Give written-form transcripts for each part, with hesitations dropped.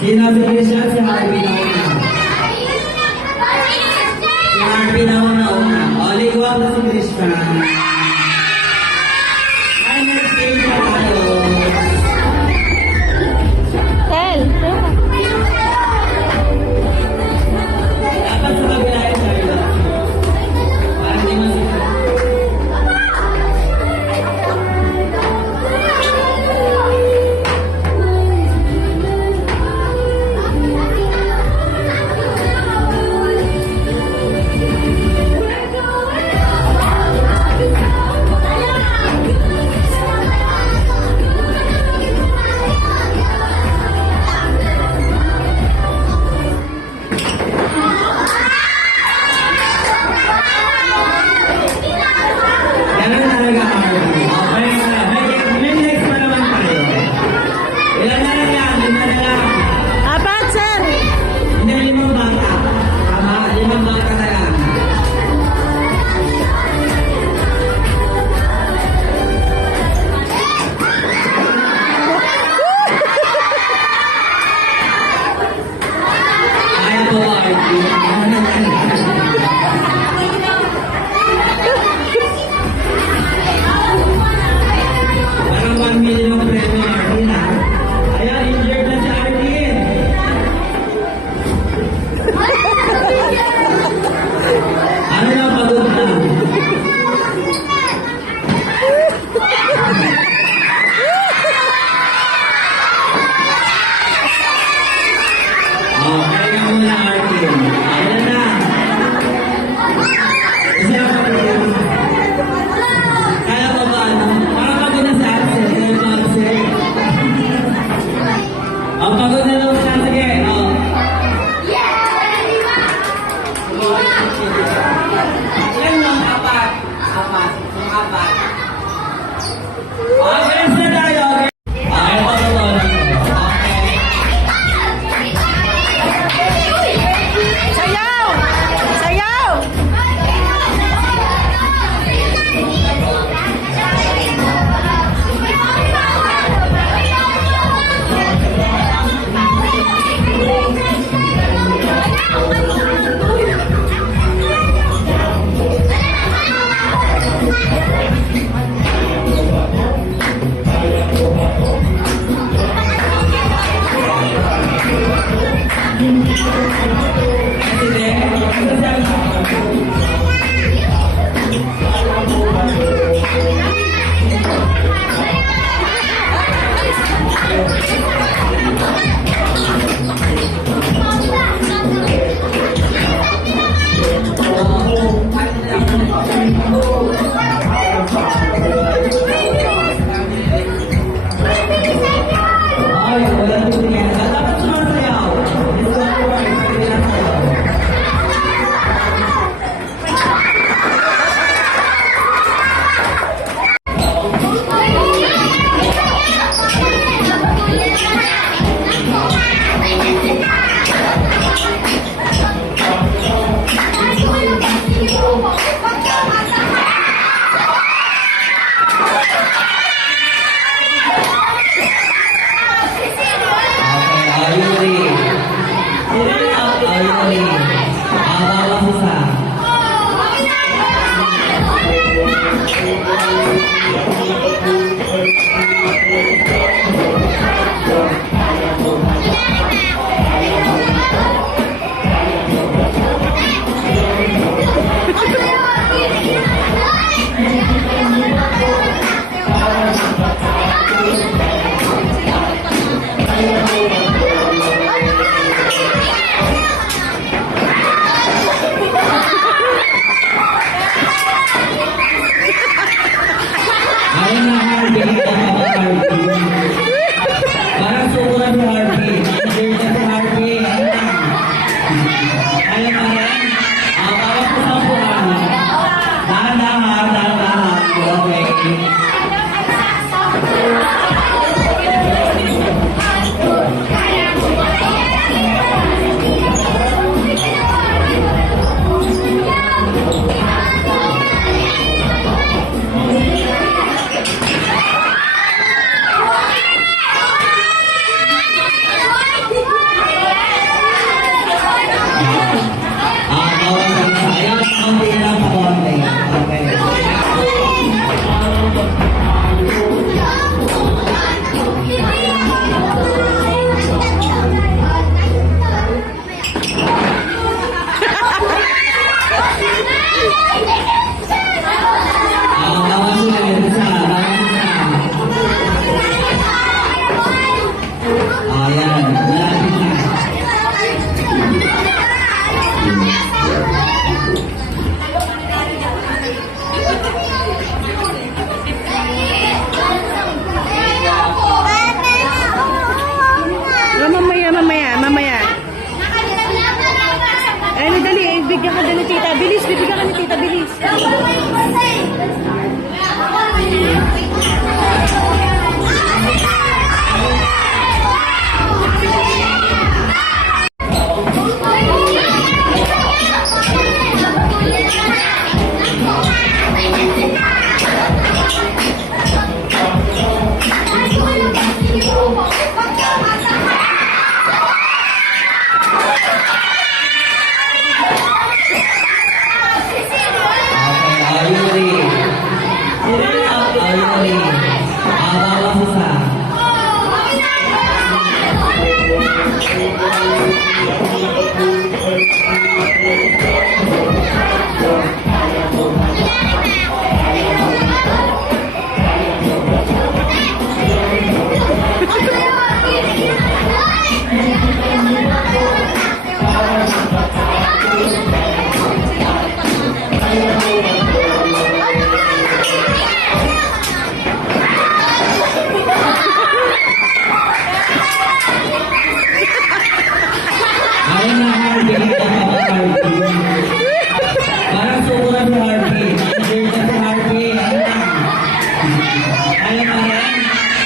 Sino si Krishna? Si Harvey na una. Si Harvey na una. O, liguan na si Krishna. Ay, next game na tayo. Tel, Dapat sa kabila yung tayo. Parang di masika. bigyan ka din ni tita. Bilis, bibigyan ka ni tita, bilis. Okay, are you ready? Are you ready? Bawang isa. Ayun na, Harvey. Parang sukuran si Harvey. Nandiyan ka si Harvey. Ayun na. Ayun pa rin.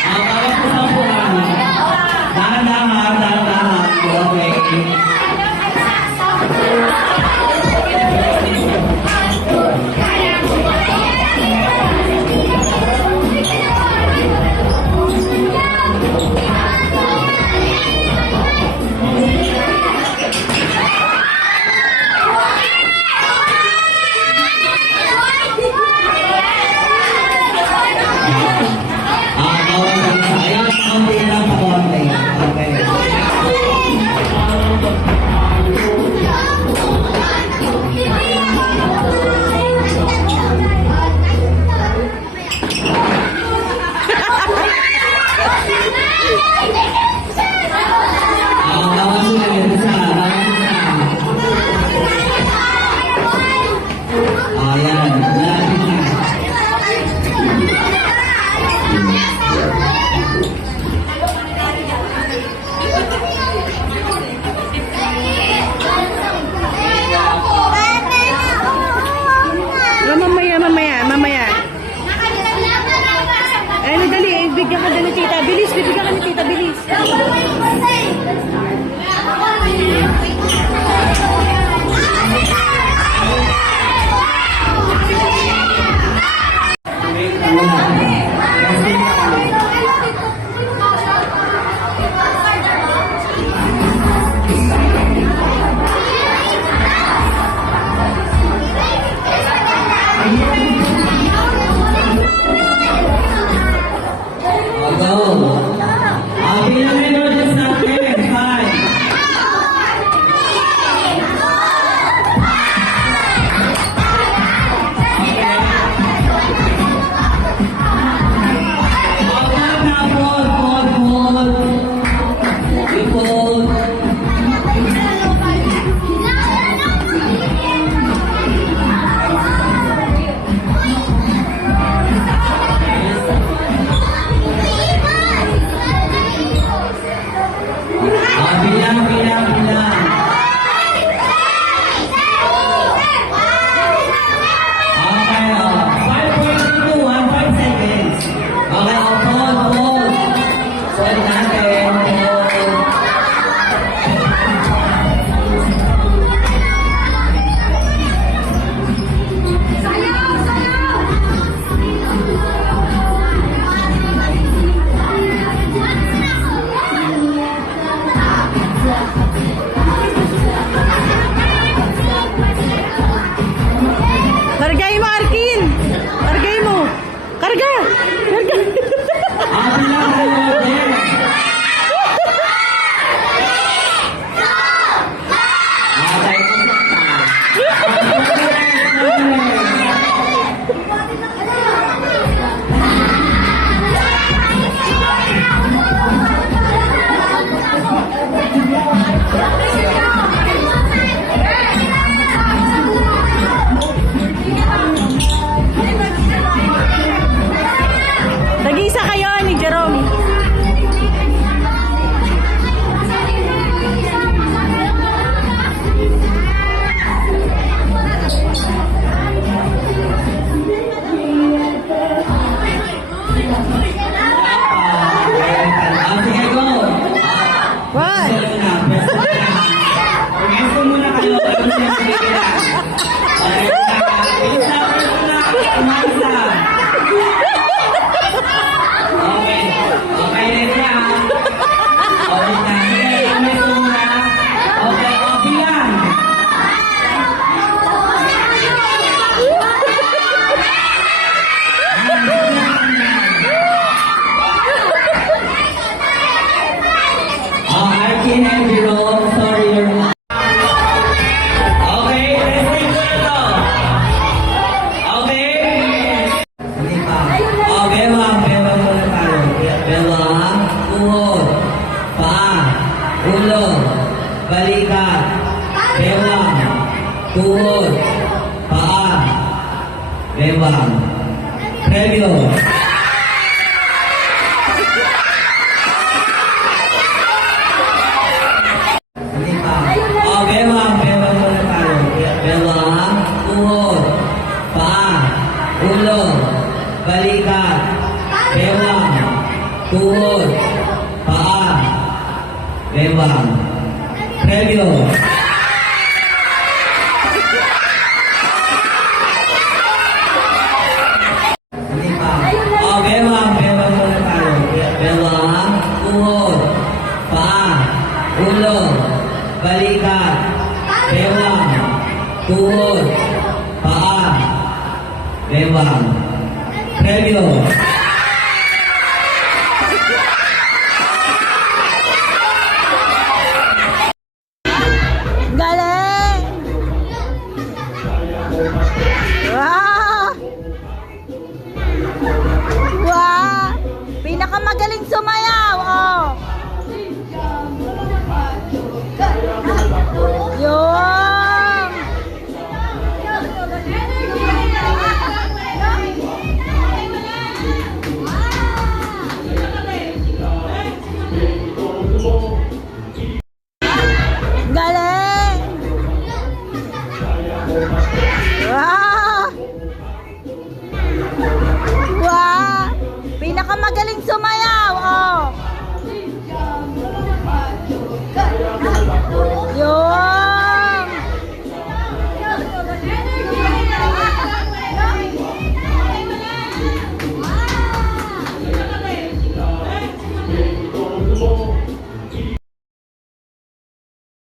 Bawang ko sa buwan. Dahan-dahan, dahan-dahan. Okay. Bawang ko isa. Ayun, kaunti lang, kaunti. Okay. Bawang sila yun isa. Bawang isa. Ayan. Malapit na. Mamaya. Ay, dali, bigyan ka din ni tita. Bilis, bibigyan ka ni tita, bilis. Bilang Eileen and Jerome, sorry you're not. Okay, let's take ko na to. Okay? Hindi pa. Oh, bewang muna tayo. Bewang, tuhod, paa, ulo, balikat. Bewang, tuhod, paa, bewang. Premyo. Hindi pa. Oh, bewang muna tayo. Bewang, tuhod, paa, ulo, balikat. Bewang, tuhod, paa, bewang. Premyo. Hindi pa. Oh, bewang muna tayo. Bewang, tuhod, paa, ulo, balikat. Bewang, tuhod, paa, bewang. Premyo.